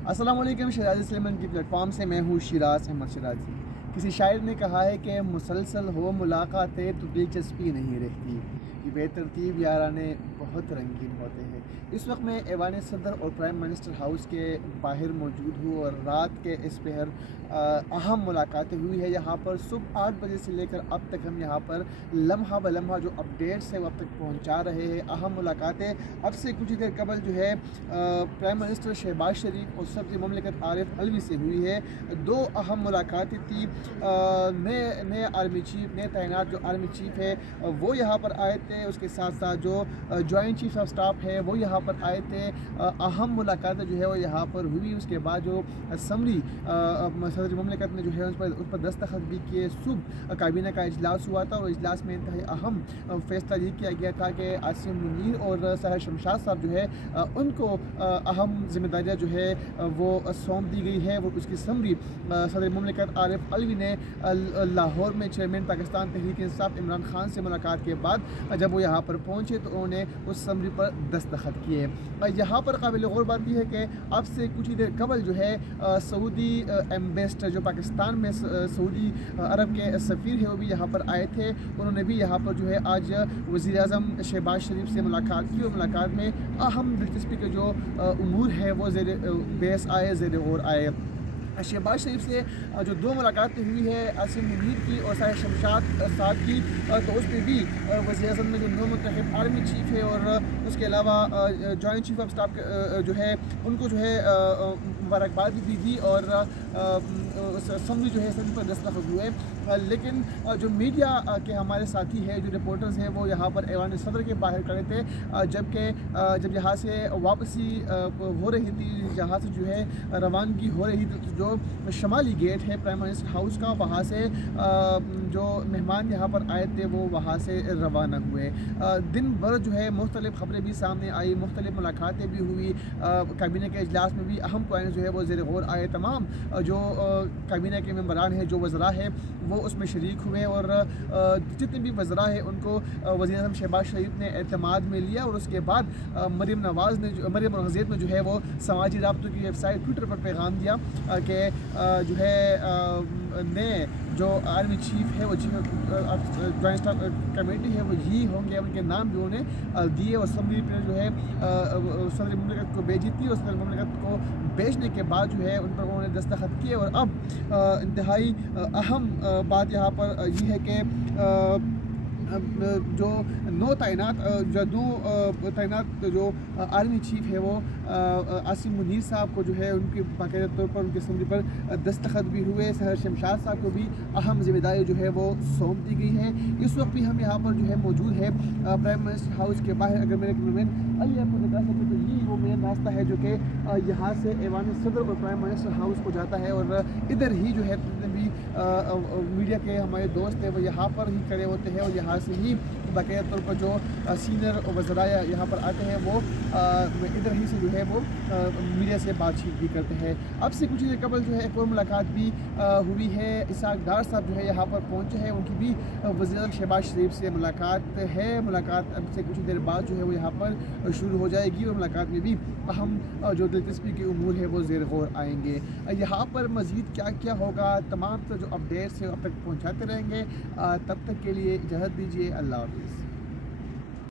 अस्सलाम वालेकुम। शराज़ी सलेमन की प्लेटफॉर्म से मैं हूँ शिराज अहमद शराज़ी। किसी शायर ने कहा है कि मुसलसल हो मुलाकातें तो दिलचस्पी नहीं रहती, ये बेतरतीब याराने बहुत रंगीन होते हैं। इस वक्त मैं ऐवान सदर और प्राइम मिनिस्टर हाउस के बाहर मौजूद हूँ और रात के इस पहर अहम मुलाकातें हुई है यहाँ पर। सुबह 8 बजे से लेकर अब तक हम यहाँ पर लम्हा ब लम्हा जो अपडेट्स है वो अब तक पहुँचा रहे हैं। अहम मुलाकातें अब से कुछ देर कबल जो है प्राइम मिनिस्टर शहबाज शरीफ और सदर मुमलिकत आरिफ अलवी से हुई है। दो अहम मुलाकातें थी। नए आर्मी चीफ, नए तैनात जो आर्मी चीफ है वो यहाँ पर आए थे, उसके साथ साथ जो जॉइंट चीफ ऑफ स्टाफ है वो यहाँ पर आए थे। अहम मुलाकातें जो है वो यहाँ पर हुई। उसके बाद जो समरी सदर मुमलिकत ने जो है उस पर दस्तखत भी किए। सुबह काबीना का इजलास हुआ था और इजलास में इंतहाई अहम फैसला ये किया गया था कि आसिम मुनीर और सहर शमशाद साहब जो है उनको अहम जिम्मेदारियाँ जो है वो सौंप दी गई है। वो उसकी समरी सदर मुमलिकत आरिफ अलवी ने लाहौर में चेयरमैन पाकिस्तान तहरीक इंसाफ इमरान खान से मुलाकात के बाद जब वो यहाँ पर पहुँचे तो उन्होंने उस समरी पर दस्तखत किए। यहाँ पर काबिल गौर बात यह है कि अब से कुछ ही देर कबल जो है सऊदी एम्बेसडर जो पाकिस्तान में सऊदी अरब के सफ़ीर है वो भी यहाँ पर आए थे। उन्होंने भी यहाँ पर जो है आज वज़ीर-ए-आज़म शहबाज शरीफ से मुलाकात की और मुलाकात में अहम दिलचस्पी के जो उमूर है वो ज़ेर बहस आए, ज़ेर गौर आए। शहबाज शरीफ से जो दो मुलाकातें हुई है आसिम मुनीर की और साहिर शमशाद साहब की, तो उस पर भी वज़ीर-ए-आज़म में जो नौ मुंतखब आर्मी चीफ है और उसके अलावा जॉइंट चीफ ऑफ स्टाफ जो है उनको जो है मुबारकबाद भी दी और समरी जो है सभी पर दस्तखत हुए। लेकिन जो मीडिया के हमारे साथी है, जो रिपोर्टर्स हैं, वो यहाँ पर ऐवान सदर के बाहर खड़े थे, जबकि जब यहाँ से वापसी हो रही थी, जहाँ से जो है रवानगी हो रही थी, तो जो शमाली गेट है प्राइम मिनिस्टर हाउस का, वहाँ से जो मेहमान यहाँ पर आए थे वो वहाँ से रवाना हुए। दिन भर जो है मुख्तलिफ खबरें भी सामने आई, मुख्तलिफ मुलाकातें भी हुई। काबीना के इजलास में भी अहम पॉइंट जो है वो ज़ेर गौर आए। तमाम जो काबीना के मेंबरान हैं, जो वज़रा है, वो उसमें शरीक हुए और जितने भी वज़रा है उनको वज़ीर-ए-आज़म शहबाज शरीफ ने एतमाद में लिया। और उसके बाद मरीम नवाज़ ने मरीम नवाज़ ने जो है वो समाजी राब्तों की वेबसाइट ट्विटर पर पैगाम दिया कि जो है नए जो आर्मी चीफ है, वो जॉइंट स्टाफ कमेटी है, वो यही होंगे। उनके नाम भी उन्हें दिए और समरी पर जो है सदर मुमलिकत को भेजी थी और सदर मुमलिकत को भेजने के बाद जो है उन पर उन्होंने दस्तखत किए। और अब इंतहाई अहम बात यहाँ पर ये है कि जो नौ तैनात जो आर्मी चीफ है वो आसिम मुनीर साहब को जो है उनके बाकायदा तौर पर उनके समरी पर दस्तखत भी हुए। सहर शमशाद साहब को भी अहम जिम्मेदारी जो है वो सौंप दी गई है। इस वक्त भी हम यहाँ पर जो है मौजूद है प्राइम मिनिस्टर हाउस के बाहर। अगर मेरे कैमरामैन अली आपको दिखा सके तो ये वो मेन रास्ता है जो कि यहाँ से ऐवान सदर और प्राइम मिनिस्टर हाउस को जाता है और इधर ही जो है भी मीडिया के हमारे दोस्त हैं वो यहाँ पर ही खड़े होते हैं और यहाँ से ही बाकायदा तौर पर जो सीनियर वज़रा यहाँ पर आते हैं वो इधर ही से जो है वो मीडिया से बातचीत भी करते हैं। अब से कुछ देर कबल जो है एक और मुलाकात भी हुई है। इसाक डार साहब जो है यहाँ पर पहुँचे हैं, उनकी भी वज़ीर-ए-आज़म शहबाज शरीफ से मुलाकात है। मुलाकात अब से कुछ देर बाद जो है वो यहाँ पर शुरू हो जाएगी और मुलाकात में भी अहम जो दिलचस्पी के उमूर है वो ज़ेर गौर आएंगे। यहाँ पर मज़ीद क्या क्या होगा, तमाम जो अपडेट्स है अब तक पहुँचाते रहेंगे। तब तक के लिए इजाज़त दीजिए। अल्लाह हाफ़िज़।